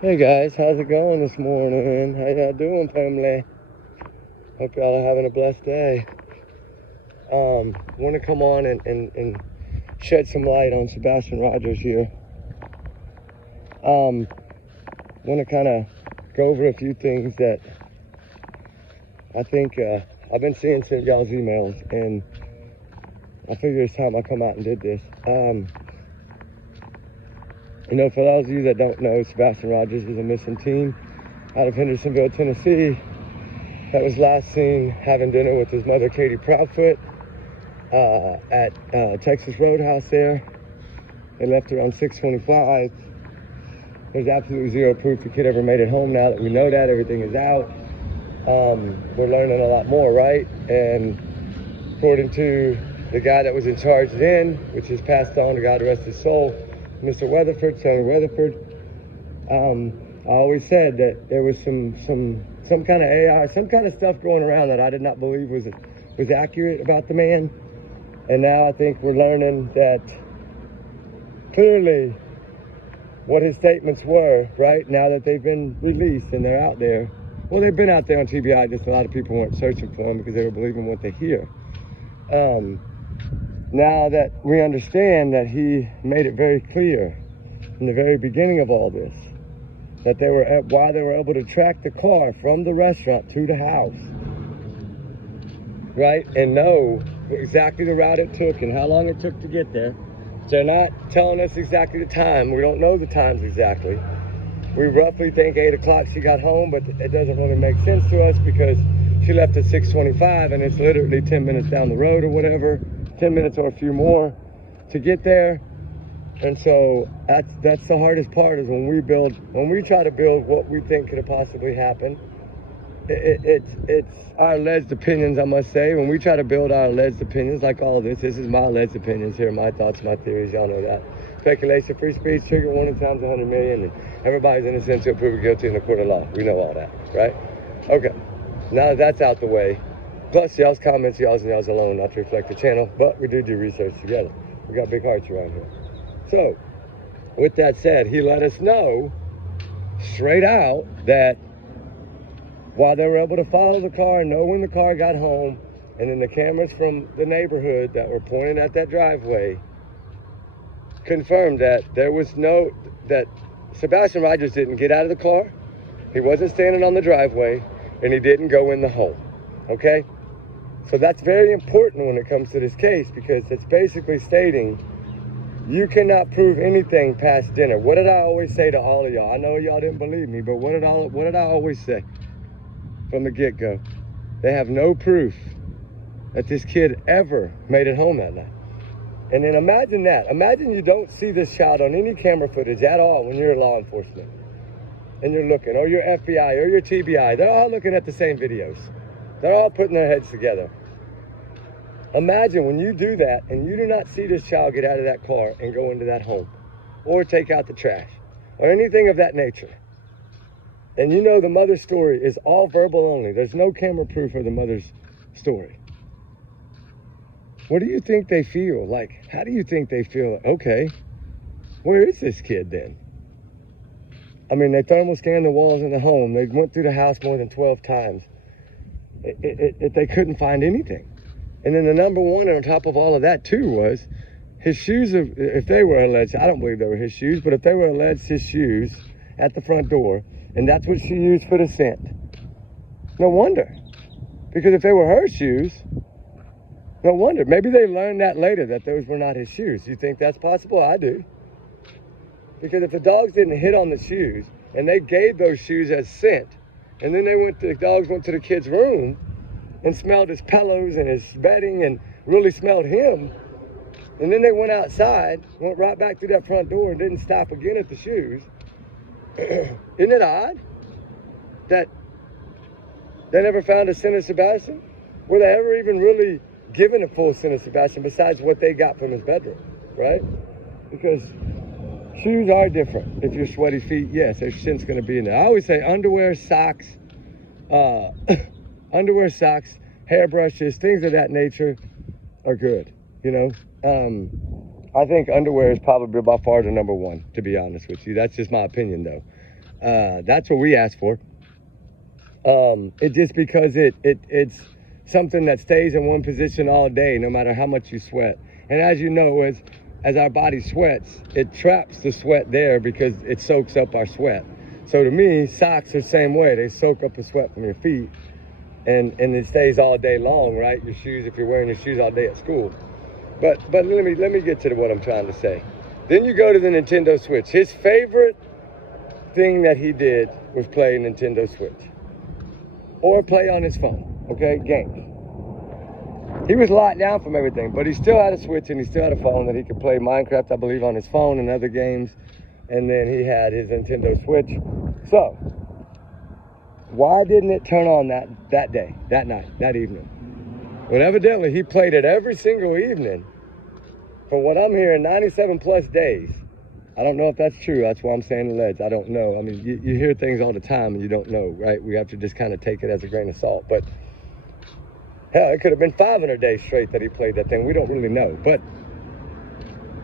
Hey guys, how's it going this morning? How y'all doing, family? Hope y'all are having a blessed day. Want to come on and shed some light on Sebastian Rogers here. Want to kind of go over a few things that I think I've been seeing since y'all's emails, and I figure it's time I come out and did this. For those of you that don't know, Sebastian Rogers is a missing teen out of Hendersonville, Tennessee, that was last seen having dinner with his mother, Katie Proudfoot, at Texas Roadhouse there. They left around 6:25. There's absolutely zero proof the kid ever made it home. Now that we know that, everything is out. We're learning a lot more, right? And according to the guy that was in charge then, which is passed on to God rest his soul, Mr. Weatherford, Tony Weatherford, I always said that there was some kind of AI, some kind of stuff going around that I did not believe was accurate about the man. And now I think we're learning that clearly what his statements were, right, now that they've been released and they're out there. Well, they've been out there on TBI, just a lot of people weren't searching for them because they were believing what they hear. Now that we understand that he made it very clear in the very beginning of all this, that why they were able to track the car from the restaurant to the house, right, and know exactly the route it took and how long it took to get there. They're not telling us exactly the time. We don't know the times exactly. We roughly think 8 o'clock she got home, but it doesn't really make sense to us because she left at 6:25 and it's literally 10 minutes down the road or whatever, 10 minutes or a few more to get there. And so that's the hardest part, is when we try to build what we think could have possibly happened. It's our alleged opinions, I must say. When we try to build our alleged opinions, like all of this is my alleged opinions here, my thoughts, my theories, y'all know that. Speculation, free speech, trigger warning times 100 million, and everybody's innocent until proven guilty in the court of law. We know all that, right? Okay, now that that's out the way, plus y'all's comments, y'all's alone, not to reflect the channel, but we do research together. We got big hearts around here. So, with that said, he let us know straight out that while they were able to follow the car and know when the car got home, and then the cameras from the neighborhood that were pointing at that driveway confirmed that that Sebastian Rogers didn't get out of the car, he wasn't standing on the driveway, and he didn't go in the home, okay? So that's very important when it comes to this case, because it's basically stating you cannot prove anything past dinner. What did I always say to all of y'all? I know y'all didn't believe me, but what did I always say from the get-go? They have no proof that this kid ever made it home that night. And then imagine that. Imagine you don't see this child on any camera footage at all when you're law enforcement and you're looking, or your FBI or your TBI. They're all looking at the same videos. They're all putting their heads together. Imagine when you do that and you do not see this child get out of that car and go into that home or take out the trash or anything of that nature. And you know the mother's story is all verbal only. There's no camera proof of the mother's story. What do you think they feel? Like, how do you think they feel? Okay, where is this kid then? I mean, they thermal scanned the walls in the home. They went through the house more than 12 times. They couldn't find anything. And then the number one, and on top of all of that too, was his shoes, if they were alleged, I don't believe they were his shoes, but if they were alleged his shoes at the front door, and that's what she used for the scent. No wonder. Because if they were her shoes, no wonder. Maybe they learned that later, that those were not his shoes. You think that's possible? I do. Because if the dogs didn't hit on the shoes, and they gave those shoes as scent, and then the dogs went to the kid's room and smelled his pillows and his bedding and really smelled him, and then they went outside, went right back through that front door and didn't stop again at the shoes, isn't it odd that they never found a scent of Sebastian? Were they ever even really given a full scent of Sebastian besides what they got from his bedroom, right? Because shoes are different. If you're sweaty feet, yes, their scent's going to be in there. I always say underwear, socks, hairbrushes, things of that nature are good, you know? I think underwear is probably by far the number one, to be honest with you. That's just my opinion, though. That's what we asked for. It just because it's something that stays in one position all day, no matter how much you sweat. And as you know, as our body sweats, it traps the sweat there because it soaks up our sweat. So to me, socks are the same way. They soak up the sweat from your feet, and it stays all day long, right? Your shoes, if you're wearing your shoes all day at school. But let me get to what I'm trying to say. Then you go to the Nintendo Switch. His favorite thing that he did was play Nintendo Switch. Or play on his phone, okay, games. He was locked down from everything, but he still had a Switch and he still had a phone that he could play Minecraft, I believe, on his phone and other games. And then he had his Nintendo Switch. So, why didn't it turn on that day, that night, that evening? Well, evidently he played it every single evening for what I'm hearing, 97 plus days. I don't know if that's true. That's why I'm saying alleged. I don't know. I mean, you hear things all the time and you don't know, right? We have to just kind of take it as a grain of salt. But hell, it could have been 500 days straight that he played that thing. We don't really know. But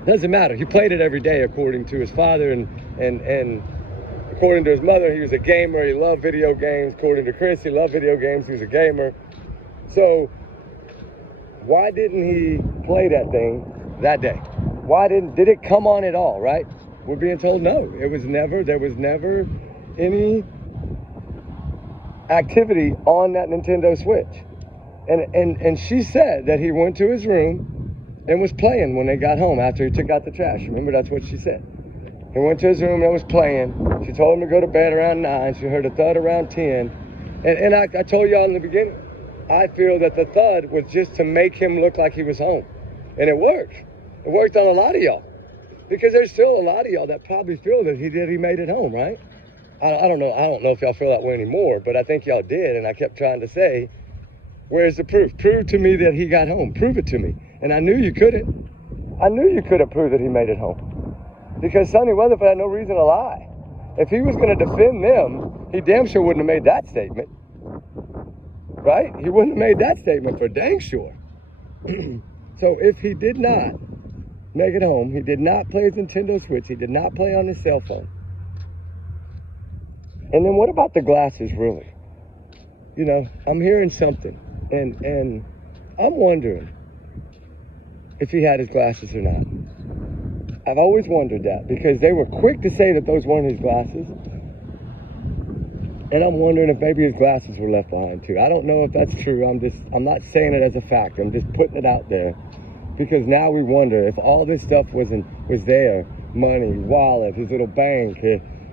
it doesn't matter. He played it every day according to his father and according to his mother. He was a gamer. He loved video games. According to Chris, he loved video games. He was a gamer. So why didn't he play that thing that day? Did it come on at all, right? We're being told no. There was never any activity on that Nintendo Switch. And she said that he went to his room and was playing when they got home after he took out the trash. Remember, that's what she said. He went to his room and was playing. She told him to go to bed around 9. She heard a thud around 10. And I told y'all in the beginning, I feel that the thud was just to make him look like he was home. And it worked. It worked on a lot of y'all, because there's still a lot of y'all that probably feel that he made it home, right? I don't know. I don't know if y'all feel that way anymore, but I think y'all did. And I kept trying to say, where's the proof? Prove to me that he got home. Prove it to me. And I knew you couldn't. I knew you couldn't prove that he made it home, because Sonny Weatherford had no reason to lie. If he was going to defend them, he damn sure wouldn't have made that statement, right? He wouldn't have made that statement for dang sure. So if he did not make it home, he did not play his Nintendo Switch, he did not play on his cell phone. And then what about the glasses, really? You know, I'm hearing something, and I'm wondering if he had his glasses or not. I've always wondered that, because they were quick to say that those weren't his glasses. And I'm wondering if maybe his glasses were left behind too. I don't know if that's true. I'm not saying it as a fact. I'm just putting it out there. Because now we wonder if all this stuff was there, money, wallet, his little bank,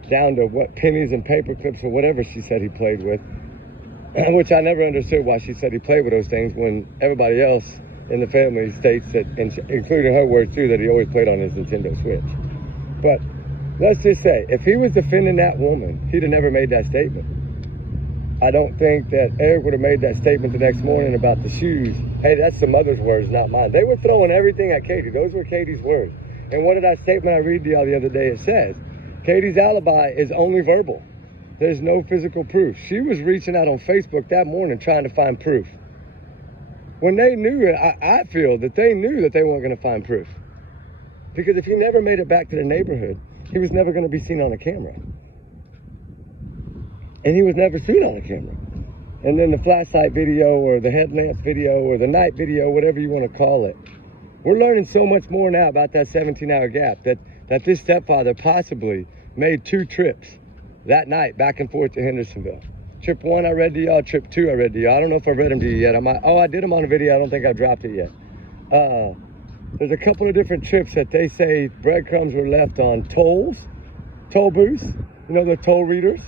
down to what pennies and paper clips or whatever she said he played with, which I never understood why she said he played with those things when everybody else in the family states that, including her words too, that he always played on his Nintendo Switch. But let's just say, if he was defending that woman, he'd have never made that statement. I don't think that Eric would have made that statement the next morning about the shoes. Hey, that's the mother's words, not mine. They were throwing everything at Katie. Those were Katie's words. And what did that statement I read to y'all the other day? It says, Katie's alibi is only verbal. There's no physical proof. She was reaching out on Facebook that morning trying to find proof. When they knew it, I feel that they knew that they weren't going to find proof. Because if he never made it back to the neighborhood, he was never going to be seen on a camera. And he was never seen on a camera. And then the flashlight video or the headlamp video or the night video, whatever you want to call it. We're learning so much more now about that 17-hour gap that this stepfather possibly made 2 trips that night back and forth to Hendersonville. Trip 1 I read to y'all, trip 2 I read to y'all. I don't know if I read them to you yet. I did them on a video. I don't think I've dropped it yet. There's a couple of different trips that they say breadcrumbs were left on toll booths, you know, the toll readers,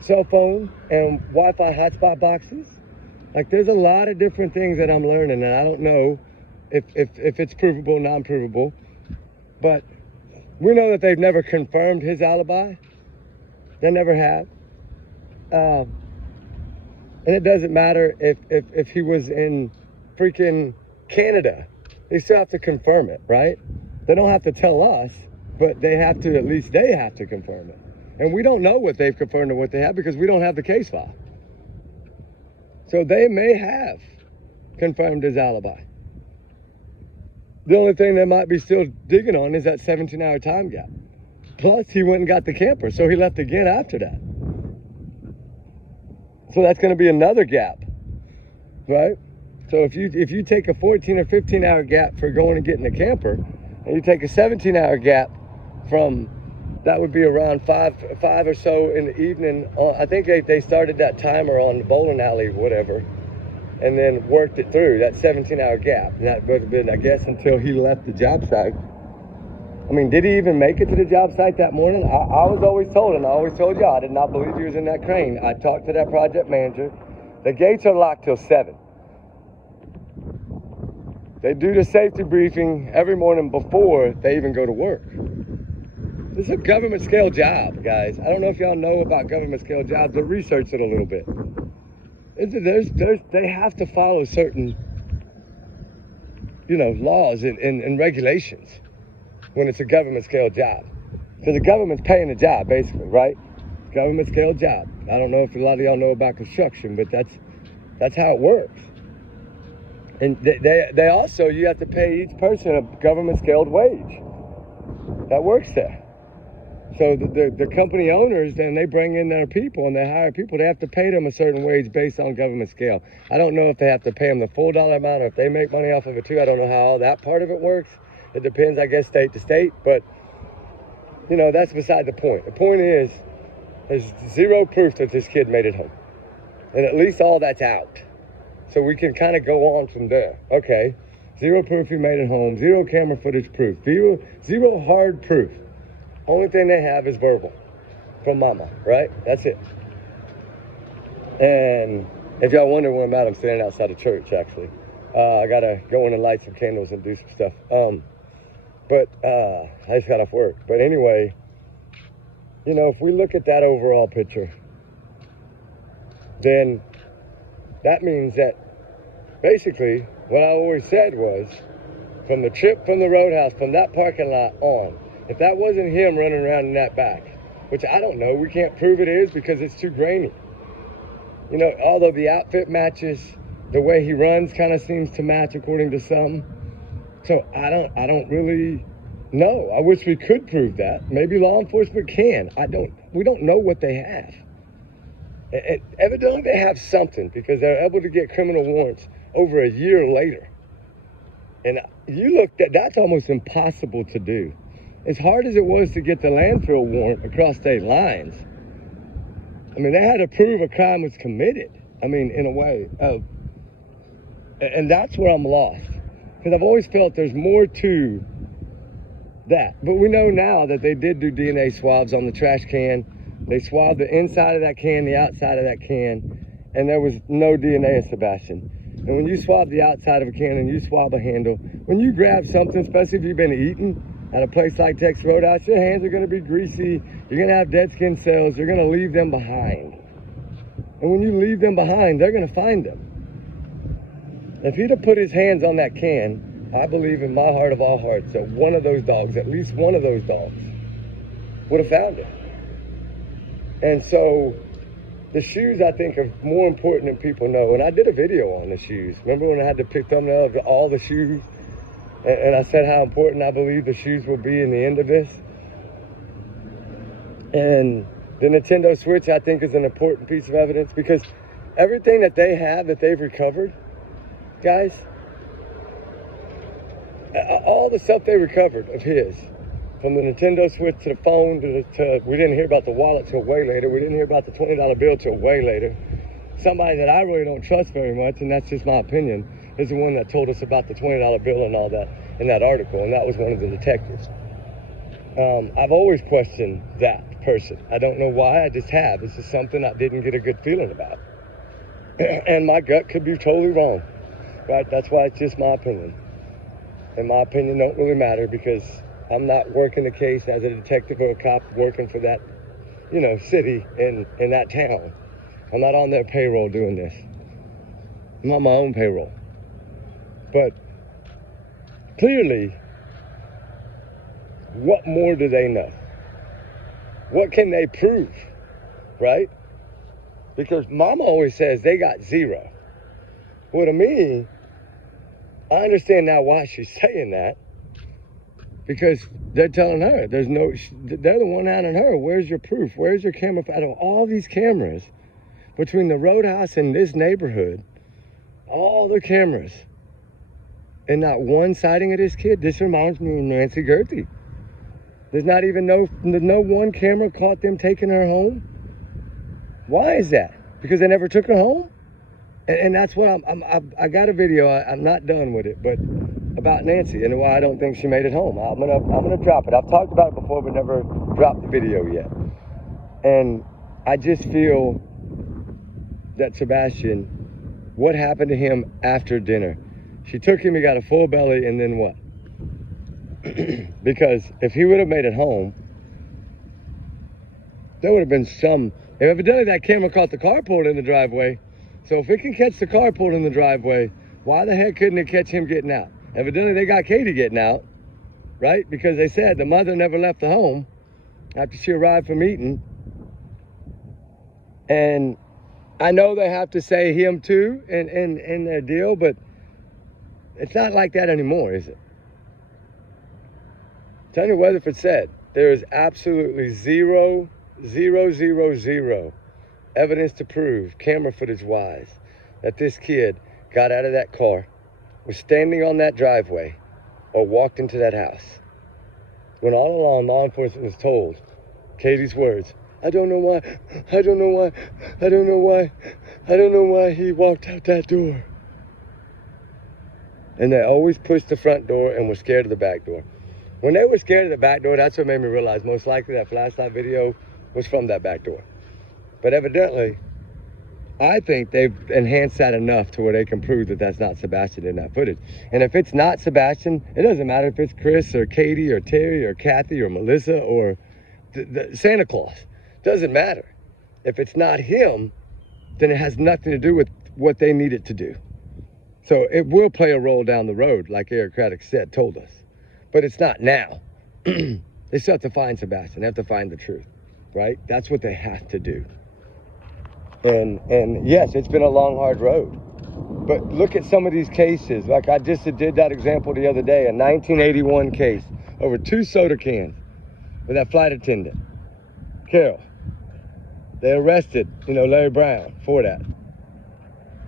cell phone, and Wi-Fi hotspot boxes. Like, there's a lot of different things that I'm learning, and I don't know if it's provable, non-provable, but we know that they've never confirmed his alibi. They never have. And it doesn't matter if he was in freaking Canada. They still have to confirm it, right? They don't have to tell us, but they have to, at least they have to confirm it. And we don't know what they've confirmed or what they have because we don't have the case file. So they may have confirmed his alibi. The only thing they might be still digging on is that 17-hour time gap. Plus, he went and got the camper, so he left again after that. So that's going to be another gap, right? So if you take a 14 or 15 hour gap for going and getting a camper, and you take a 17-hour gap from, that would be around five or so in the evening. I think they started that timer on the bowling alley, whatever, and then worked it through that 17-hour gap. And that would have been, I guess, until he left the job site. I mean, did he even make it to the job site that morning? I was always told, and I always told y'all, I did not believe he was in that crane. I talked to that project manager. The gates are locked till 7. They do the safety briefing every morning before they even go to work. This is a government scale job, guys. I don't know if y'all know about government scale jobs, but research it a little bit. They have to follow certain, laws and regulations when it's a government scale job. So the government's paying the job, basically, right? Government scale job. I don't know if a lot of y'all know about construction, but that's how it works. And they also, you have to pay each person a government scaled wage that works there. So the company owners, then they bring in their people and they hire people. They have to pay them a certain wage based on government scale. I don't know if they have to pay them the full dollar amount or if they make money off of it too. I don't know how all that part of it works. It depends, I guess, state to state. But, that's beside the point. The point is, there's zero proof that this kid made it home. And at least all that's out. So we can kind of go on from there. Okay, zero proof he made it home. Zero camera footage proof. Zero hard proof. Only thing they have is verbal from mama, right? That's it. And if y'all wonder where I'm at, I'm standing outside of church, actually. I got to go in and light some candles and do some stuff. But I just got off work. But anyway, if we look at that overall picture, then that means that basically what I always said was, from the trip from the roadhouse, from that parking lot on, if that wasn't him running around in that back, which I don't know, we can't prove it is because it's too grainy. Although the outfit matches, the way he runs kind of seems to match according to some. So I don't really know. I wish we could prove that. Maybe law enforcement can. We don't know what they have. Evidently they have something because they're able to get criminal warrants over a year later. And you look that's almost impossible to do. As hard as it was to get the landfill warrant across state lines, I mean, they had to prove a crime was committed. I mean, in a way. And that's where I'm lost. Because I've always felt there's more to that. But we know now that they did do DNA swabs on the trash can. They swabbed the inside of that can, the outside of that can, and there was no DNA of Sebastian. And when you swab the outside of a can and you swab a handle, when you grab something, especially if you've been eating at a place like Texas Roadhouse, your hands are going to be greasy. You're going to have dead skin cells. You're going to leave them behind. And when you leave them behind, they're going to find them. If he'd have put his hands on that can, I believe in my heart of all hearts that one of those dogs, at least one of those dogs, would have found it. And so the shoes, I think, are more important than people know. And I did a video on the shoes. Remember when I had to pick thumbnail of all the shoes? And I said how important I believe the shoes will be in the end of this. And the Nintendo Switch, I think, is an important piece of evidence because everything that they have, that they've recovered, guys, all the stuff they recovered of his, from the Nintendo Switch to the phone, we didn't hear about the wallet till way later. We didn't hear about the $20 bill till way later. Somebody that I really don't trust very much, and that's just my opinion, is the one that told us about the $20 bill and all that in that article, and that was one of the detectives. I've always questioned that person. I don't know why, I just have. This is something I didn't get a good feeling about. And my gut could be totally wrong, right? That's why it's just my opinion. And my opinion don't really matter because I'm not working the case as a detective or a cop working for that, city in that town. I'm not on their payroll doing this. I'm on my own payroll. But clearly, what more do they know? What can they prove, right? Because Mama always says they got zero. Well, to me, I understand now why she's saying that. Because they're telling her, they're the one asking her, where's your proof? Where's your camera? Out of all these cameras, between the roadhouse and this neighborhood, all the cameras, and not one sighting of this kid. This reminds me of Nancy Gertie. There's not even no one camera caught them taking her home. Why is that? Because they never took her home? And that's what I got a video, I'm not done with it, but about Nancy and why I don't think she made it home. I'm gonna drop it. I've talked about it before, but never dropped the video yet. And I just feel that Sebastian, what happened to him after dinner? She took him, he got a full belly, and then what? Because if he would have made it home, there would have been some, evidently that camera caught the car pulled in the driveway. So if it can catch the car pulled in the driveway, why the heck couldn't it catch him getting out? Evidently they got Katie getting out, right? Because they said the mother never left the home after she arrived from Eaton. And I know they have to say him too in their deal, but it's not like that anymore, is it? Tony Weatherford said there is absolutely zero evidence to prove, camera footage wise, that this kid got out of that car, was standing on that driveway, or walked into that house. When all along law enforcement was told Katie's words, I don't know why, I don't know why, I don't know why, I don't know why he walked out that door. And they always pushed the front door and were scared of the back door. When they were scared of the back door, that's what made me realize most likely that flashlight video was from that back door. But evidently, I think they've enhanced that enough to where they can prove that that's not Sebastian in that footage. And if it's not Sebastian, it doesn't matter if it's Chris or Katie or Terry or Kathy or Melissa or the Santa Claus. Doesn't matter. If it's not him, then it has nothing to do with what they need it to do. So it will play a role down the road, like Eric Craddock said, told us. But it's not now. They still have to find Sebastian. They have to find the truth, right? That's what they have to do. And yes, it's been a long, hard road. But look at some of these cases. Like I just did that example the other day, a 1981 case over 2 soda cans with that flight attendant, Carol. They arrested, Larry Brown for that.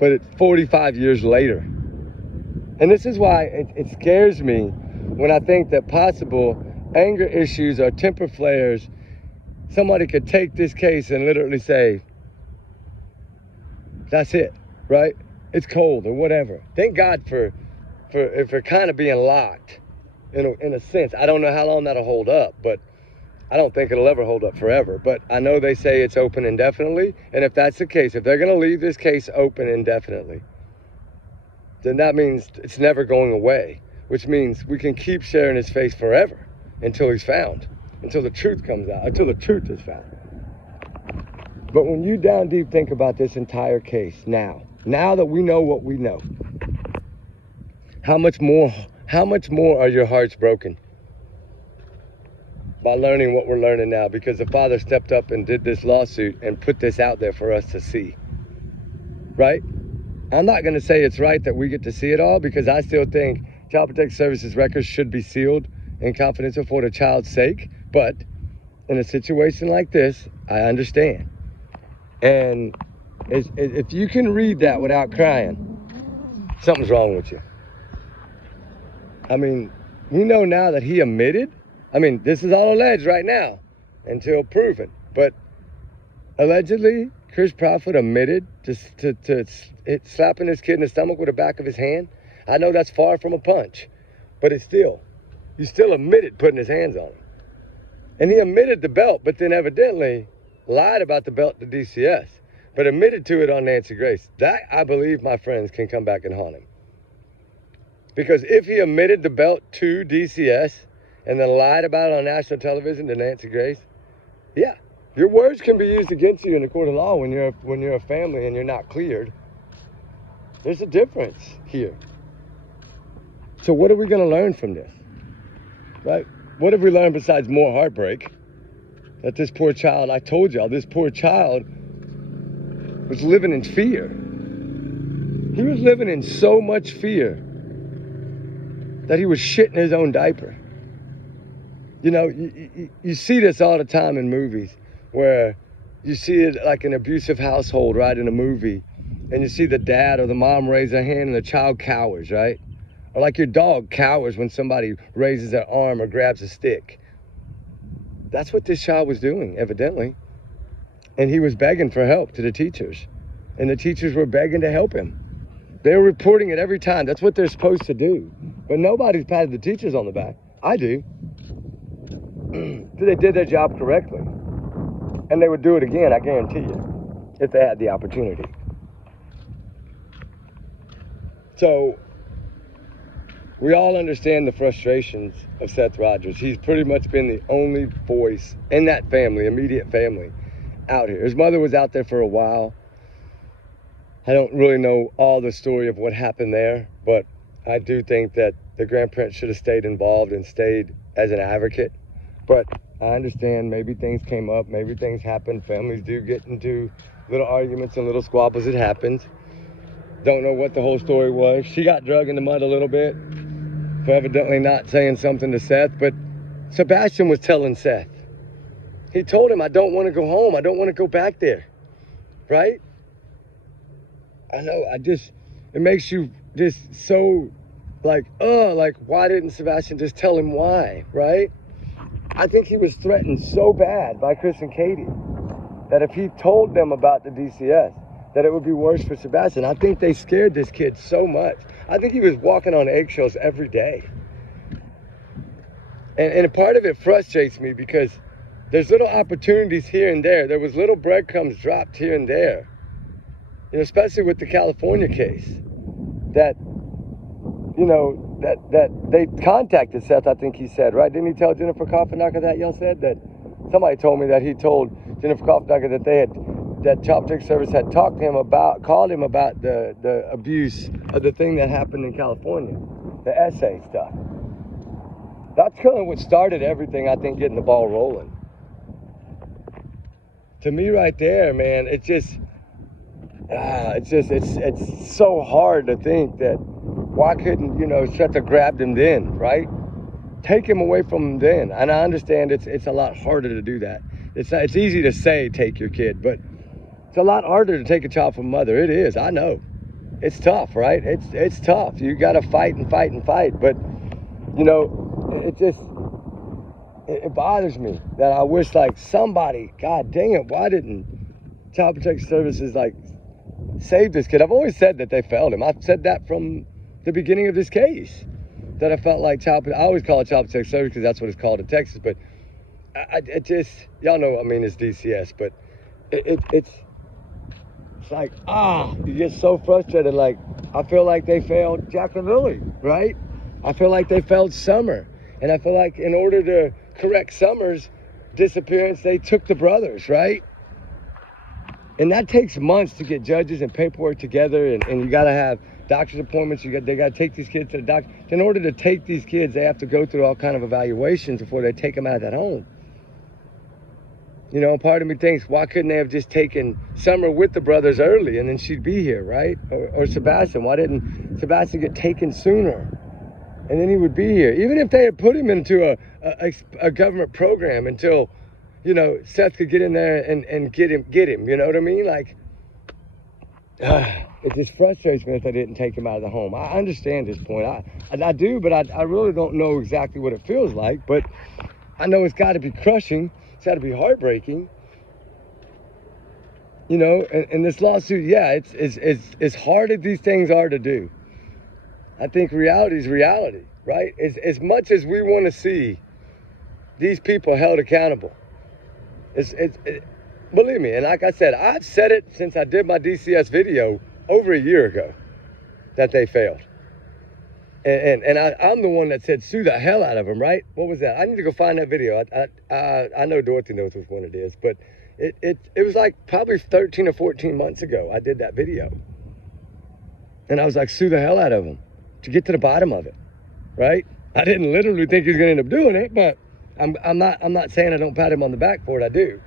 But it's 45 years later. And this is why it scares me when I think that possible anger issues or temper flares, somebody could take this case and literally say, that's it, right? It's cold or whatever. Thank God for kind of being locked in a sense. I don't know how long that'll hold up, but I don't think it'll ever hold up forever. But I know they say it's open indefinitely. And if that's the case, if they're going to leave this case open indefinitely, then that means it's never going away, which means we can keep sharing his face forever until he's found, until the truth comes out, until the truth is found. But when you down deep think about this entire case now that we know what we know, how much more are your hearts broken by learning what we're learning now? Because the father stepped up and did this lawsuit and put this out there for us to see, right? I'm not going to say it's right that we get to see it all, because I still think Child Protective Services records should be sealed and confidential for the child's sake. But in a situation like this, I understand. And if you can read that without crying, something's wrong with you. I mean, we know now that he admitted. I mean, this is all alleged right now until proven. But allegedly, Chris Proudfoot admitted to slapping his kid in the stomach with the back of his hand. I know that's far from a punch, but he still admitted putting his hands on him. And he admitted the belt, but then evidently lied about the belt to DCS, but admitted to it on Nancy Grace. That, I believe, my friends, can come back and haunt him. Because if he admitted the belt to DCS and then lied about it on national television to Nancy Grace, yeah, your words can be used against you in the court of law when you're a family and you're not cleared. There's a difference here. So what are we going to learn from this? Right? What have we learned besides more heartbreak? That this poor child, I told y'all, this poor child was living in fear. He was living in so much fear that he was shitting his own diaper. You know, you see this all the time in movies where you see it like an abusive household, right, in a movie, and you see the dad or the mom raise their hand and the child cowers, right? Or like your dog cowers when somebody raises their arm or grabs a stick. That's what this child was doing, evidently. And he was begging for help to the teachers. And the teachers were begging to help him. They were reporting it every time. That's what they're supposed to do. But nobody's patted the teachers on the back. I do. They did their job correctly. And they would do it again, I guarantee you, if they had the opportunity. So, we all understand the frustrations of Seth Rogers. He's pretty much been the only voice in that family, immediate family, out here. His mother was out there for a while. I don't really know all the story of what happened there, but I do think that the grandparents should have stayed involved and stayed as an advocate. But I understand maybe things came up, maybe things happened. Families do get into little arguments and little squabbles. It happens. Don't know what the whole story was. She got dragged in the mud a little bit for evidently not saying something to Seth, but Sebastian was telling Seth. He told him, I don't want to go home. I don't want to go back there, right? I know, it makes you just so like, why didn't Sebastian just tell him why, right? I think he was threatened so bad by Chris and Katie that if he told them about the DCS, that it would be worse for Sebastian. I think they scared this kid so much. I think he was walking on eggshells every day. And a part of it frustrates me because there's little opportunities here and there. There was little breadcrumbs dropped here and there. You know, especially with the California case, that, you know, that they contacted Seth, I think he said, right? Didn't he tell Jennifer Coffinacker that, y'all said? That somebody told me that he told Jennifer Coffinacker that Child Protective Service had called him about the abuse of the thing that happened in California, the essay stuff. That's kind of what started everything, I think, getting the ball rolling. To me right there, man, it's so hard to think that why couldn't, you know, Seth have grabbed him then, right? Take him away from him then. And I understand it's a lot harder to do that. It's easy to say take your kid, but it's a lot harder to take a child from a mother. It is, I know. It's tough, right? It's tough. You got to fight and fight and fight. But, you know, it bothers me that I wish, like, somebody, God dang it, why didn't Child Protective Services, like, save this kid? I've always said that they failed him. I've said that from the beginning of this case, that I felt like I always call it Child Protective Service because that's what it's called in Texas, but it just, y'all know, I mean, it's DCS, but it's like, you get so frustrated. Like, I feel like they failed Jack and Lily, right? I feel like they failed Summer. And I feel like in order to correct Summer's disappearance, they took the brothers, right? And that takes months to get judges and paperwork together, and you got to have doctor's appointments. They got to take these kids to the doctor. In order to take these kids, they have to go through all kind of evaluations before they take them out of that home. You know, part of me thinks, why couldn't they have just taken Summer with the brothers early and then she'd be here, right? Or Sebastian, why didn't Sebastian get taken sooner? And then he would be here. Even if they had put him into a government program until, you know, Seth could get in there and get him, you know what I mean? Like, it just frustrates me that they didn't take him out of the home. I understand this point. I do, but I really don't know exactly what it feels like. But I know it's got to be crushing. It's got to be heartbreaking. You know, and this lawsuit, yeah, it's as hard as these things are to do. I think reality is reality, right? As much as we want to see these people held accountable, believe me, and like I said, I've said it since I did my DCS video over a year ago that they failed. And I'm the one that said sue the hell out of them, right? What was that? I need to go find that video. I know Dorothy knows which one it is, but it was like probably 13 or 14 months ago I did that video. And I was like, sue the hell out of them to get to the bottom of it, right? I didn't literally think he was going to end up doing it, but I'm not saying I don't pat him on the back for it. I do.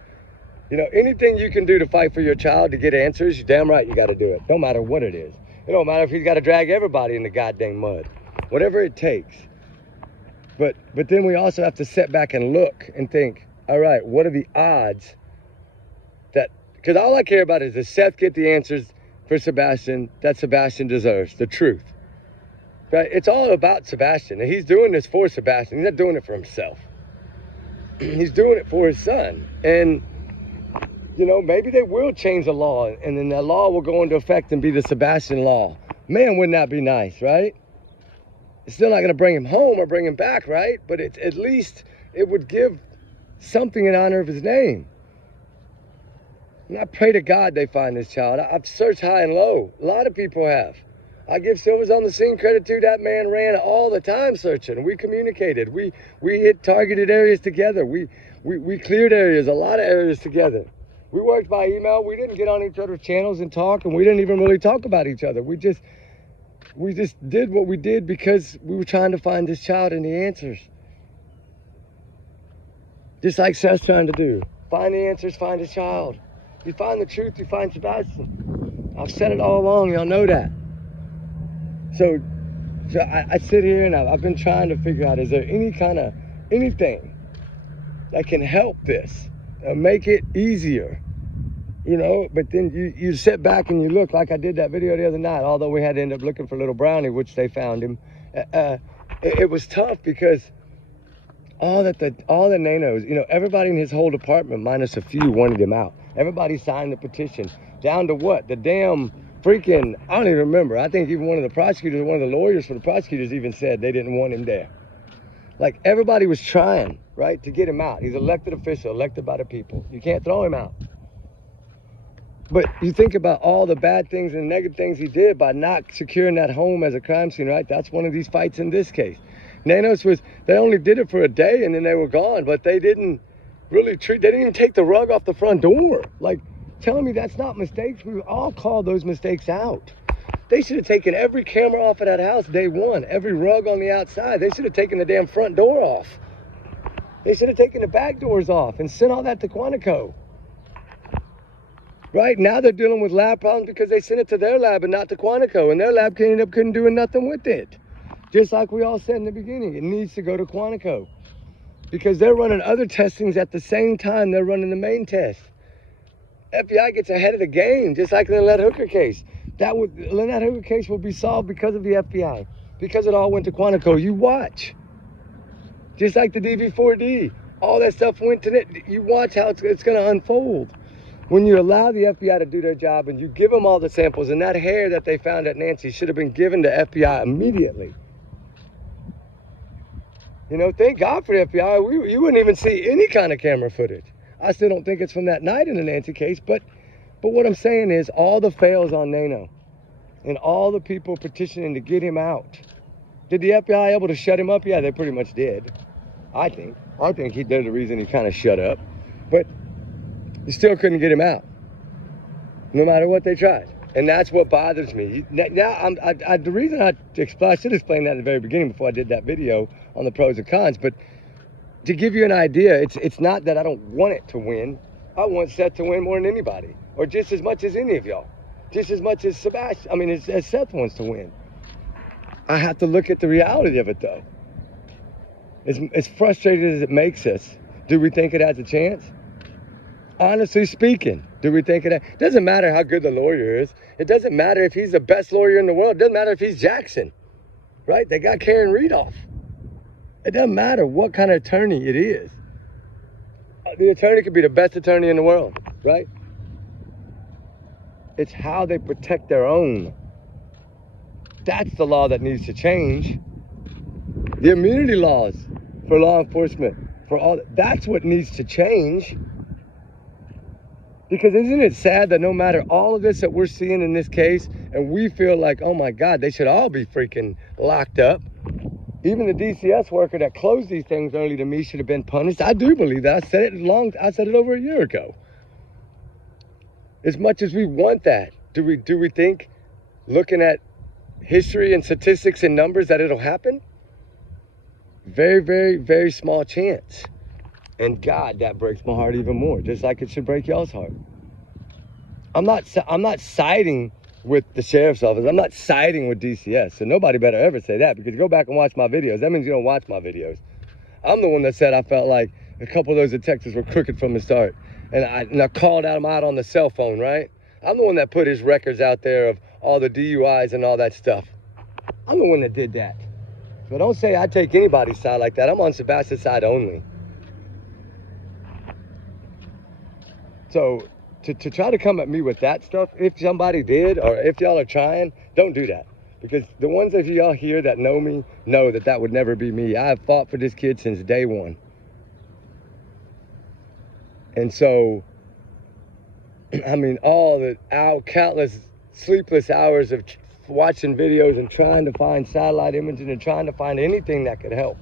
You know, anything you can do to fight for your child to get answers, you're damn right you got to do it. No matter what it is. It don't matter if he's got to drag everybody in the goddamn mud. Whatever it takes. But then we also have to sit back and look and think, all right, what are the odds that, because all I care about is, does Seth get the answers for Sebastian that Sebastian deserves, the truth? Right? It's all about Sebastian, and he's doing this for Sebastian. He's not doing it for himself. He's doing it for his son. And, you know, maybe they will change the law, and then that law will go into effect and be the Sebastian law. Man, wouldn't that be nice, right? It's still not going to bring him home or bring him back, right? But at least it would give something in honor of his name. And I pray to God they find this child. I've searched high and low. A lot of people have. I give Silvers on the Scene credit too. That man ran all the time searching. We communicated. We hit targeted areas together. We cleared areas, a lot of areas together. We worked by email. We didn't get on each other's channels and talk, and we didn't even really talk about each other. We just did what we did because we were trying to find this child and the answers. Just like Seth's trying to do. Find the answers, find his child. You find the truth, you find Sebastian. I've said it all along, y'all know that. So I sit here and I've been trying to figure out, is there anything that can help this, make it easier, you know? But then you sit back and you look, like I did that video the other night, although we had to end up looking for little Brownie, which they found him. It was tough because all the nanos, you know, everybody in his whole department, minus a few, wanted him out. Everybody signed the petition, down to what? The damn freaking, I don't even remember. I think even one of the prosecutors, one of the lawyers for the prosecutors even said they didn't want him there. Like, everybody was trying, right, to get him out. He's an elected official, elected by the people. You can't throw him out. But you think about all the bad things and negative things he did by not securing that home as a crime scene, right? That's one of these fights in this case. Nanos they only did it for a day and then they were gone, but they didn't really they didn't even take the rug off the front door. Like, telling me that's not mistakes. We all call those mistakes out. They should have taken every camera off of that house day one, every rug on the outside. They should have taken the damn front door off. They should have taken the back doors off and sent all that to Quantico. Right now they're dealing with lab problems because they sent it to their lab and not to Quantico, and their lab couldn't do nothing with it. Just like we all said in the beginning, it needs to go to Quantico because they're running other testings at the same time they're running the main test. FBI gets ahead of the game, just like the Lynette Hooker case. The Lynette Hooker case will be solved because of the FBI, because it all went to Quantico. You watch. Just like the DV4D, all that stuff went to it. You watch how it's going to unfold. When you allow the FBI to do their job and you give them all the samples, and that hair that they found at Nancy should have been given to FBI immediately. You know, thank God for the FBI. You wouldn't even see any kind of camera footage. I still don't think it's from that night in the Nancy case, but what I'm saying is all the fails on Nano and all the people petitioning to get him out. Did the FBI able to shut him up? Yeah, they pretty much did. I think they're the reason he kind of shut up, but you still couldn't get him out, no matter what they tried. And that's what bothers me. Now, the reason I should explain that at the very beginning before I did that video on the pros and cons, but to give you an idea, it's not that I don't want it to win. I want Seth to win more than anybody, or just as much as any of y'all, just as much as as Seth wants to win. I have to look at the reality of it, though. As frustrated as it makes us, do we think it has a chance? Honestly speaking, do we think it doesn't matter how good the lawyer is. It doesn't matter if he's the best lawyer in the world. It doesn't matter if he's Jackson, right? They got Karen Reed off. It doesn't matter what kind of attorney it is. The attorney could be the best attorney in the world, right? It's how they protect their own. That's the law that needs to change. The immunity laws for law enforcement, that's what needs to change. Because isn't it sad that no matter all of this that we're seeing in this case, and we feel like, oh my God, they should all be freaking locked up. Even the DCS worker that closed these things early to me should have been punished. I do believe that. I said it over a year ago. As much as we want that, do we think, looking at history and statistics and numbers, that it'll happen? Very, very, very small chance. And God, that breaks my heart even more, just like it should break y'all's heart. I'm not siding with the sheriff's office. I'm not siding with DCS. So nobody better ever say that, because go back and watch my videos. That means you don't watch my videos. I'm the one that said I felt like a couple of those detectives were crooked from the start. And I called him out on the cell phone, right? I'm the one that put his records out there of all the DUIs and all that stuff. I'm the one that did that. So don't say I take anybody's side like that. I'm on Sebastian's side only. So to try to come at me with that stuff, if somebody did, or if y'all are trying, don't do that. Because the ones of y'all here that know me know that that would never be me. I have fought for this kid since day one. And so, I mean, countless sleepless hours of watching videos and trying to find satellite images and trying to find anything that could help.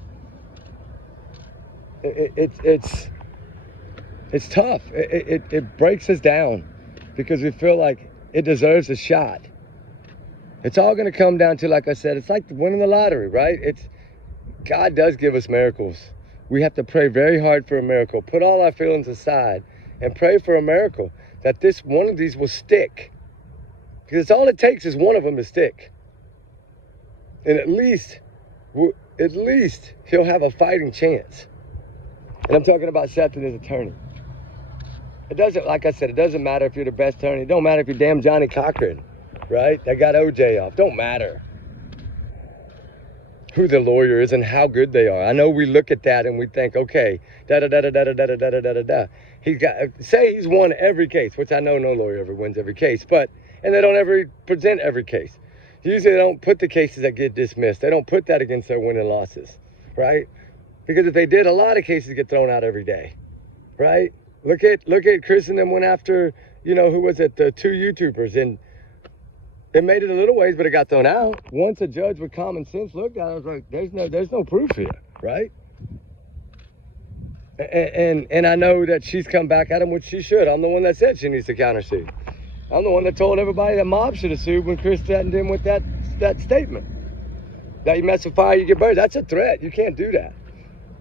It's tough. It breaks us down because we feel like it deserves a shot. It's all going to come down to, like I said, it's like winning the lottery, right? God does give us miracles. We have to pray very hard for a miracle. Put all our feelings aside and pray for a miracle that one of these will stick. Because all it takes is one of them to stick. And at least he'll have a fighting chance. And I'm talking about Seth and his attorney. It doesn't, like I said, it doesn't matter if you're the best attorney. It don't matter if you're damn Johnny Cochran, right? That got OJ off. Don't matter who the lawyer is and how good they are. I know we look at that and we think, okay, da-da-da-da-da-da-da-da-da-da-da. Say he's won every case, which I know no lawyer ever wins every case, and they don't ever present every case. Usually they don't put the cases that get dismissed. They don't put that against their win and losses, right? Because if they did, a lot of cases get thrown out every day, right? Look at Chris and them went after, who was it, the 2 YouTubers, and it made it a little ways, but it got thrown out. Once a judge with common sense looked at it, I was like, there's no proof here, right? And I know that she's come back at him, which she should. I'm the one that said she needs to countersue. I'm the one that told everybody that mob should have sued when Chris threatened him with that statement. That you mess with fire, you get burned. That's a threat. You can't do that.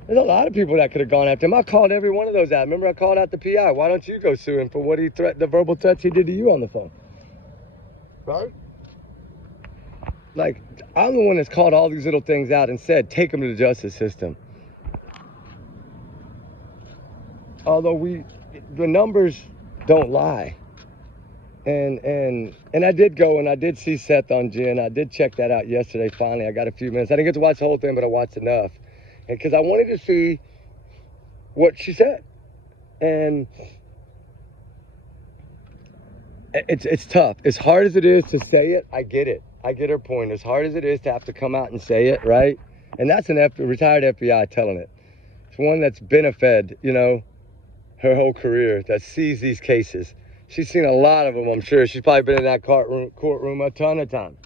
There's a lot of people that could have gone after him. I called every one of those out. Remember, I called out the PI. Why don't you go sue him for what the verbal threats he did to you on the phone? Right? Like, I'm the one that's called all these little things out and said, take them to the justice system. Although the numbers don't lie. And I did go and I did see Seth on Jen. I did check that out yesterday, finally. I got a few minutes. I didn't get to watch the whole thing, but I watched enough. Because I wanted to see what she said. And it's tough. As hard as it is to say it, I get it. I get her point. As hard as it is to have to come out and say it, right? And that's a retired FBI telling it. It's one that's been a Fed, her whole career, that sees these cases. She's seen a lot of them, I'm sure. She's probably been in that courtroom a ton of times.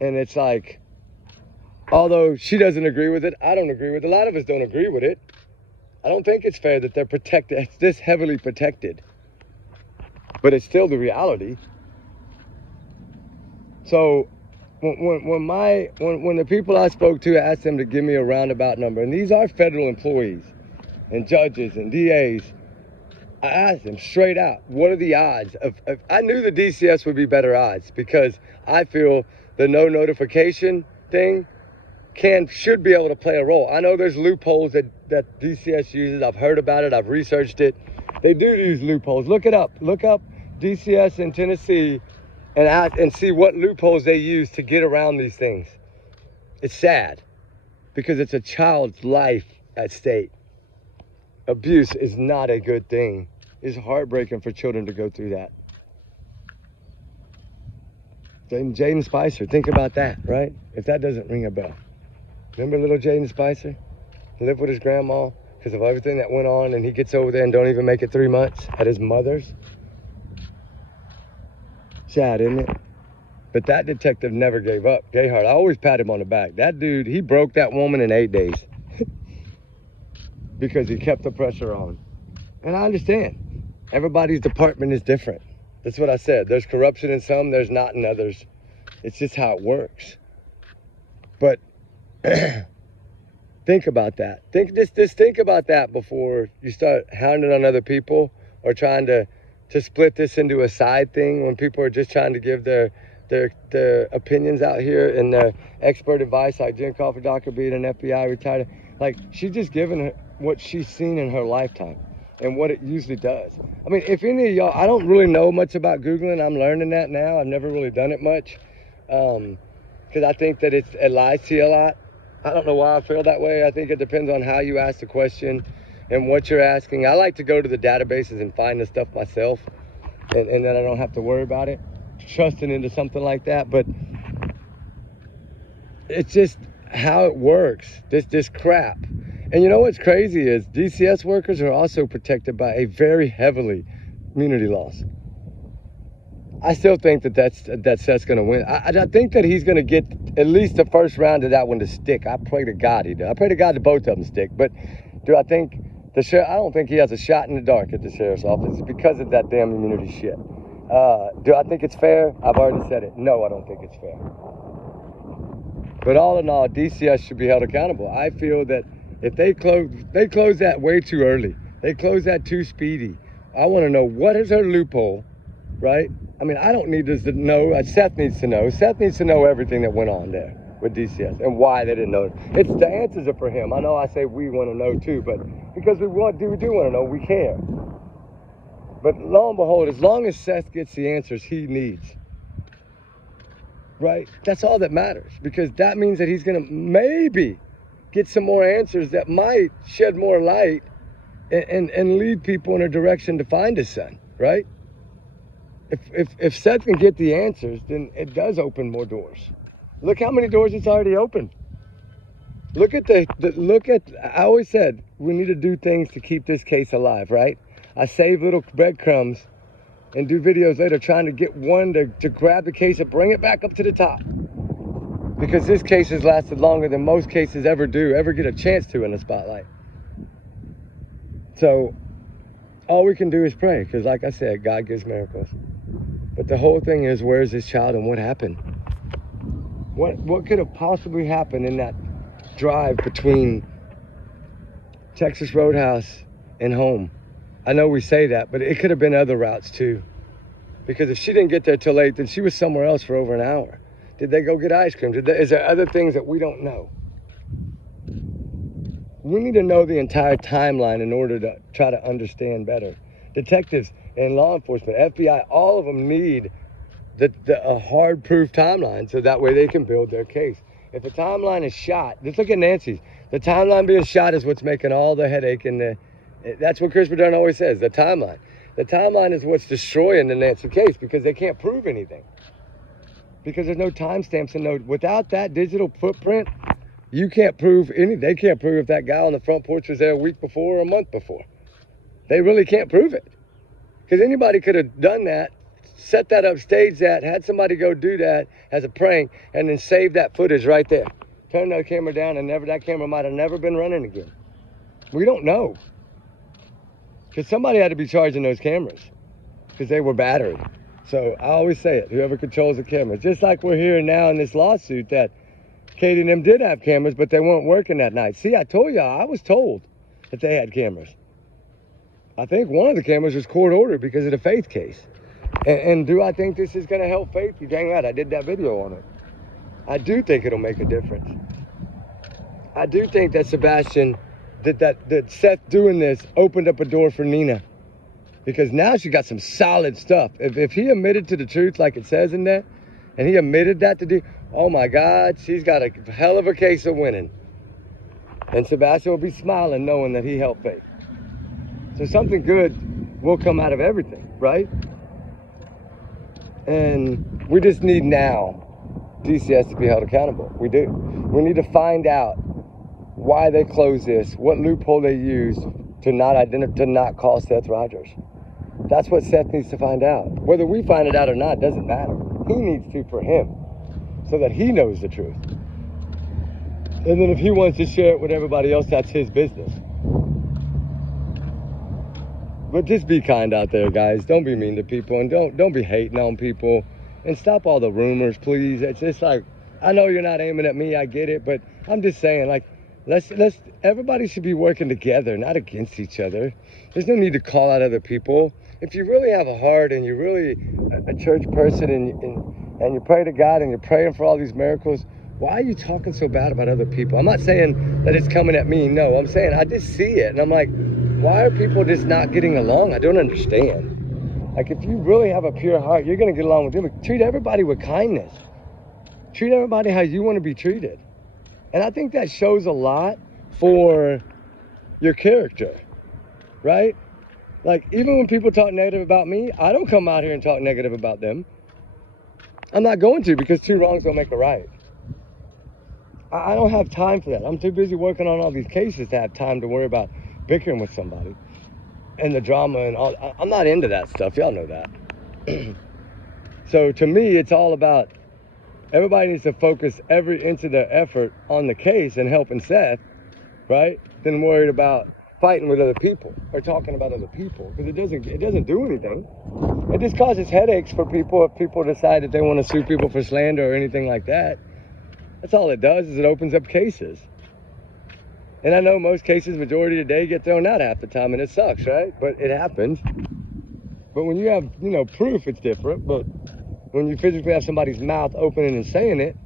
And it's like, although she doesn't agree with it, I don't agree with it. A lot of us don't agree with it. I don't think it's fair that they're protected. It's this heavily protected. But it's still the reality. So when the people I spoke to asked them to give me a roundabout number, and these are federal employees and judges and DAs, I asked them straight out, what are the odds of I knew the DCS would be better odds because I feel the no notification thing should be able to play a role. I know there's loopholes that DCS uses. I've heard about it. I've researched it. They do use loopholes. Look it up. Look up DCS in Tennessee and see what loopholes they use to get around these things. It's sad because it's a child's life at stake. Abuse is not a good thing. It's heartbreaking for children to go through that. Jaden Spicer, think about that, right? If that doesn't ring a bell. Remember little Jaden Spicer? He lived with his grandma because of everything that went on, and he gets over there and don't even make it 3 months at his mother's. Sad, isn't it? But that detective never gave up. Gayhart, I always pat him on the back. That dude, he broke that woman in 8 days. Because he kept the pressure on. And I understand. Everybody's department is different. That's what I said. There's corruption in some, there's not in others. It's just how it works. But think about that. Just think about that before you start hounding on other people or trying to split this into a side thing when people are just trying to give their opinions out here and their expert advice, like Jen Crawford, Dr. Beat, and FBI retired. Like, she's just giving her what she's seen in her lifetime and what it usually does. I mean, if any of y'all, I don't really know much about Googling. I'm learning that now. I've never really done it much because I think that it lies to you a lot. I don't know why I feel that way. I think it depends on how you ask the question and what you're asking. I like to go to the databases and find the stuff myself, and then I don't have to worry about it, trusting into something like that. But it's just how it works, this crap. And you know what's crazy is DCS workers are also protected by a very heavily immunity laws. I still think that Seth's going to win. I think that he's going to get at least the first round of that one to stick. I pray to God he does. I pray to God that both of them stick. But do I think the sheriff? I don't think he has a shot in the dark at the sheriff's office because of that damn immunity shit. Do I think it's fair? I've already said it. No, I don't think it's fair. But all in all, DCS should be held accountable. I feel that if they close that way too early, they close that too speedy. I want to know what is her loophole, right? I mean, I don't need to know. Seth needs to know. Seth needs to know everything that went on there with DCS and why they didn't know. It's the answers are for him. I know I say we want to know too, but because we do want to know, we care. But lo and behold, as long as Seth gets the answers he needs, right? That's all that matters, because that means that he's going to maybe get some more answers that might shed more light and lead people in a direction to find his son, right? If Seth can get the answers, then it does open more doors. Look how many doors it's already opened. Look at I always said we need to do things to keep this case alive, right? I save little breadcrumbs and do videos later trying to get one to grab the case and bring it back up to the top. Because this case has lasted longer than most cases ever get a chance to in the spotlight. So all we can do is pray, because like I said, God gives miracles. But the whole thing is, where's this child and what happened? What could have possibly happened in that drive between Texas Roadhouse and home? I know we say that, but it could have been other routes too. Because if she didn't get there till late, then she was somewhere else for over an hour. Did they go get ice cream? Is there other things that we don't know? We need to know the entire timeline in order to try to understand better. Detectives and law enforcement, FBI, all of them need a hard proof timeline so that way they can build their case. If the timeline is shot, just look at Nancy's. The timeline being shot is what's making all the headache, and that's what Chris Burdon always says, the timeline. The timeline is what's destroying the Nancy case, because they can't prove anything. Because there's no timestamps and without that digital footprint, you can't prove they can't prove if that guy on the front porch was there a week before or a month before. They really can't prove it. Because anybody could have done that, set that up, staged that, had somebody go do that as a prank, and then save that footage right there. Turn that camera down, and that camera might have never been running again. We don't know. Because somebody had to be charging those cameras, because they were battered. So I always say it, whoever controls the cameras. Just like we're hearing now in this lawsuit that Katie and them did have cameras, but they weren't working that night. See, I told y'all, I was told that they had cameras. I think one of the cameras was court ordered because of the Faith case. And do I think this is going to help Faith? You're dang right, I did that video on it. I do think it'll make a difference. I do think that Sebastian, that Seth doing this opened up a door for Nina. Because now she got some solid stuff. If he admitted to the truth like it says in there, and he admitted that to do, oh my God, she's got a hell of a case of winning. And Sebastian will be smiling knowing that he helped Faith. So something good will come out of everything, right? And we just need now DCS to be held accountable. We do. We need to find out why they closed this, what loophole they used to not call Seth Rogers. That's what Seth needs to find out. Whether we find it out or not doesn't matter. He needs to for him, so that he knows the truth. And then if he wants to share it with everybody else, that's his business. But just be kind out there, guys. Don't be mean to people, and don't be hating on people, and stop all the rumors, please. It's just like, I know you're not aiming at me, I get it, but I'm just saying, like, everybody should be working together, not against each other. There's no need to call out other people. If you really have a heart and you're really a church person and you pray to God and you're praying for all these miracles, why are you talking so bad about other people? I'm not saying that it's coming at me. No, I'm saying I just see it. And I'm like, why are people just not getting along? I don't understand. Like, if you really have a pure heart, you're going to get along with them. Treat everybody with kindness. Treat everybody how you want to be treated. And I think that shows a lot for your character, right? Like, even when people talk negative about me, I don't come out here and talk negative about them. I'm not going to, because two wrongs don't make a right. I don't have time for that. I'm too busy working on all these cases to have time to worry about bickering with somebody and the drama and all. I'm not into that stuff. Y'all know that. So to me, it's all about everybody needs to focus every inch of their effort on the case and helping Seth, right? Than worried about fighting with other people or talking about other people, because it doesn't do anything. It just causes headaches for people if people decide that they want to sue people for slander or anything like that. That's all it does, is it opens up cases. And I know most cases, majority of the day, get thrown out half the time, and it sucks, right? But it happens. But when you have, proof, it's different. But when you physically have somebody's mouth opening and saying it,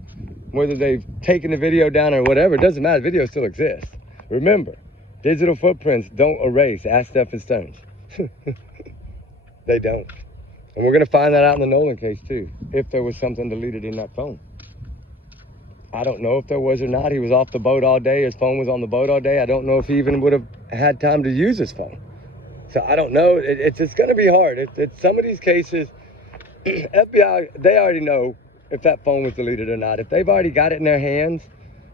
whether they've taken the video down or whatever, it doesn't matter. The video still exists. Remember, digital footprints don't erase. Ask Stephen Stearns. They don't. And we're going to find that out in the Nolan case, too, if there was something deleted in that phone. I don't know if there was or not. He was off the boat all day. His phone was on the boat all day. I don't know if he even would have had time to use his phone. So I don't know. It's going to be hard. It's some of these cases, FBI, they already know if that phone was deleted or not. If they've already got it in their hands,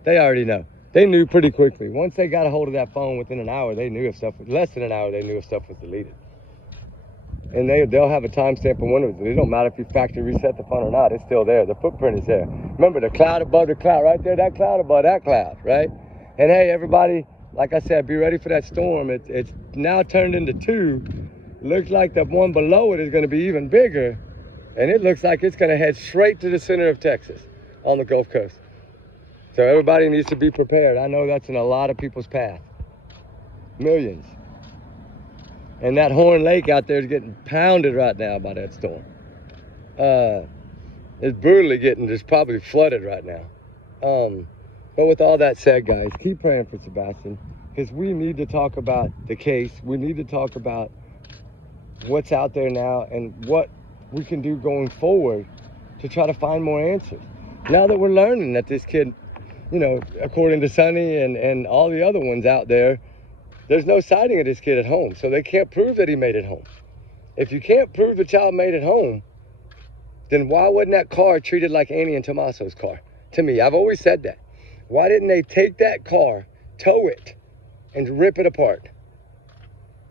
they already know. They knew pretty quickly. Once they got a hold of that phone within an hour, they knew if stuff was, less than an hour, they knew if stuff was deleted. And they'll have a timestamp and when it was. It don't matter if you factory reset the phone or not. It's still there. The footprint is there. Remember, the cloud above the cloud right there, that cloud above that cloud, right? And hey, everybody, like I said, be ready for that storm. It's now turned into 2. Looks like the one below it is going to be even bigger. And it looks like it's going to head straight to the center of Texas on the Gulf Coast. So everybody needs to be prepared. I know that's in a lot of people's path. Millions. And that Horn Lake out there is getting pounded right now by that storm. It's brutally getting just probably flooded right now. But with all that said, guys, keep praying for Sebastian, because we need to talk about the case. We need to talk about what's out there now and what we can do going forward to try to find more answers. Now that we're learning that this kid, according to Sonny and all the other ones out there, there's no sighting of this kid at home, so they can't prove that he made it home. If you can't prove the child made it home, then why wasn't that car treated like Annie and Tommaso's car? To me, I've always said that. Why didn't they take that car, tow it, and rip it apart?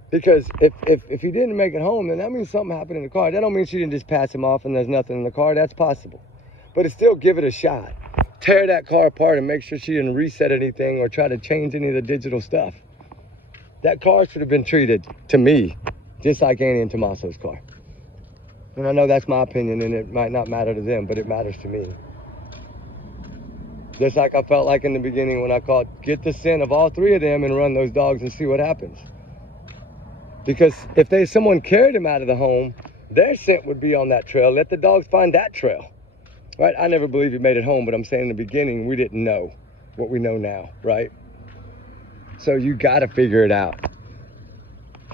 Because if he didn't make it home, then that means something happened in the car. That don't mean she didn't just pass him off and there's nothing in the car. That's possible. But it's still, give it a shot. Tear that car apart and make sure she didn't reset anything or try to change any of the digital stuff. That car should have been treated, to me, just like Annie and Tommaso's car. And I know that's my opinion, and it might not matter to them, but it matters to me. Just like I felt like in the beginning when I called, get the scent of all 3 of them and run those dogs and see what happens. Because if someone carried him out of the home, their scent would be on that trail. Let the dogs find that trail. Right? I never believed he made it home, but I'm saying in the beginning, we didn't know what we know now, right? So you got to figure it out.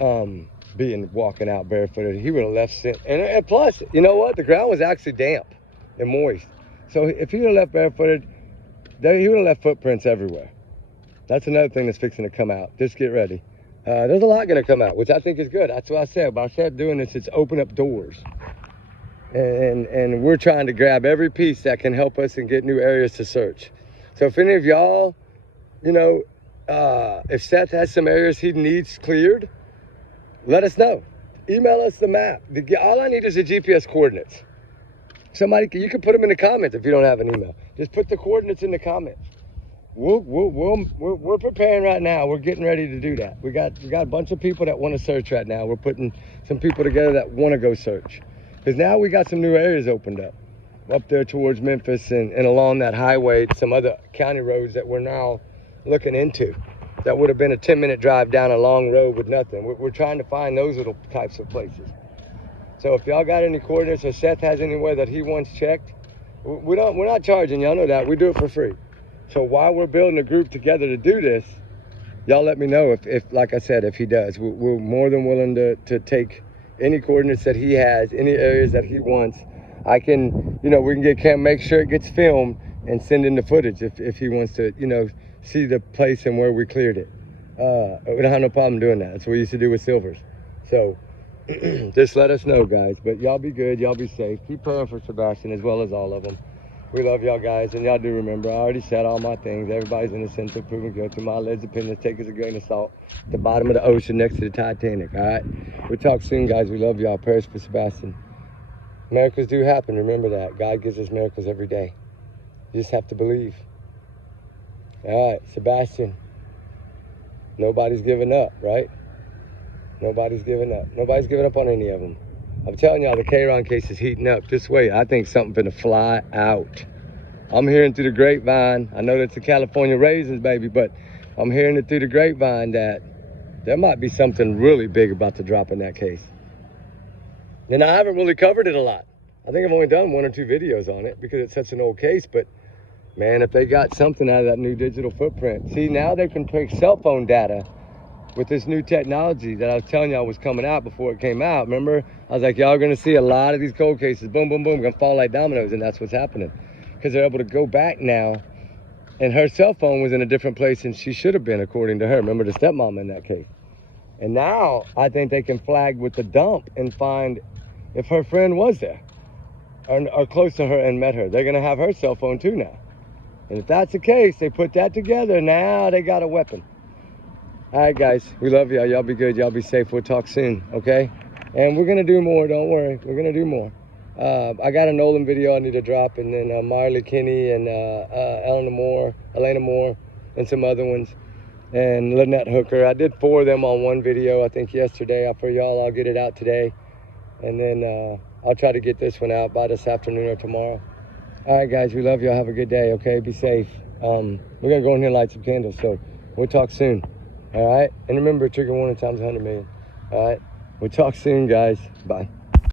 Walking out barefooted, he would have left scent. And plus, you know what? The ground was actually damp and moist. So if he would have left barefooted, he would have left footprints everywhere. That's another thing that's fixing to come out. Just get ready. There's a lot going to come out, which I think is good. That's what I said. But I said doing this, it's open up doors. And we're trying to grab every piece that can help us and get new areas to search. So if any of y'all, if Seth has some areas he needs cleared, let us know. Email us the map. All I need is the GPS coordinates. You can put them in the comments if you don't have an email. Just put the coordinates in the comments. We're preparing right now. We're getting ready to do that. We got a bunch of people that want to search right now. We're putting some people together that want to go search. Because now we got some new areas opened up there towards Memphis and along that highway, some other county roads that we're now looking into. That would have been a 10-minute drive down a long road with nothing. We're trying to find those little types of places. So if y'all got any coordinates or Seth has anywhere that he wants checked, We're not charging, y'all know that. We do it for free. So while we're building a group together to do this, y'all let me know if like I said, if he does. We're more than willing to take any coordinates that he has, any areas that he wants. I can, you know, we can make sure it gets filmed and send in the footage if he wants to, you know, see the place and where we cleared it. We don't have no problem doing that. That's what we used to do with silvers. So just let us know, guys. But y'all be good, y'all be safe. Keep praying for Sebastian as well as all of them. We love y'all, guys, and y'all do remember, I already said all my things. Everybody's innocent until proven guilty. My alleged opinions take as a grain of salt at the bottom of the ocean next to the Titanic, all right? We'll talk soon, guys. We love y'all. Prayers for Sebastian. Miracles do happen. Remember that. God gives us miracles every day. You just have to believe. All right, Sebastian. Nobody's giving up, right? Nobody's giving up. Nobody's giving up on any of them. I'm telling y'all, the K-Ron case is heating up. Just wait. I think something's gonna fly out. I'm hearing through the grapevine. I know that's the California raisins, baby, but I'm hearing it through the grapevine that there might be something really big about to drop in that case. And I haven't really covered it a lot. I think I've only done 1 or 2 videos on it because it's such an old case, but man, if they got something out of that new digital footprint. See, now they can take cell phone data with this new technology that I was telling y'all was coming out before it came out. Remember, I was like, y'all are gonna see a lot of these cold cases, boom, boom, boom, gonna fall like dominoes, and that's what's happening. Because they're able to go back now, and her cell phone was in a different place than she should have been, according to her. Remember the stepmom in that case. And now, I think they can flag with the dump and find if her friend was there, or close to her and met her. They're gonna have her cell phone too now. And if that's the case, they put that together, now they got a weapon. All right, guys, we love y'all. Y'all be good. Y'all be safe. We'll talk soon, okay? And we're going to do more. Don't worry. We're going to do more. I got a Nolan video I need to drop, and then Marley Kinney and Elena Moore, and some other ones, and Lynette Hooker. I did 4 of them on one video, I think, yesterday. For y'all, I'll get it out today. And then I'll try to get this one out by this afternoon or tomorrow. All right, guys, we love y'all. Have a good day, okay? Be safe. We're going to go in here and light some candles, so we'll talk soon. All right, and remember, trigger warning times 100 million. All right, we'll talk soon, guys. Bye.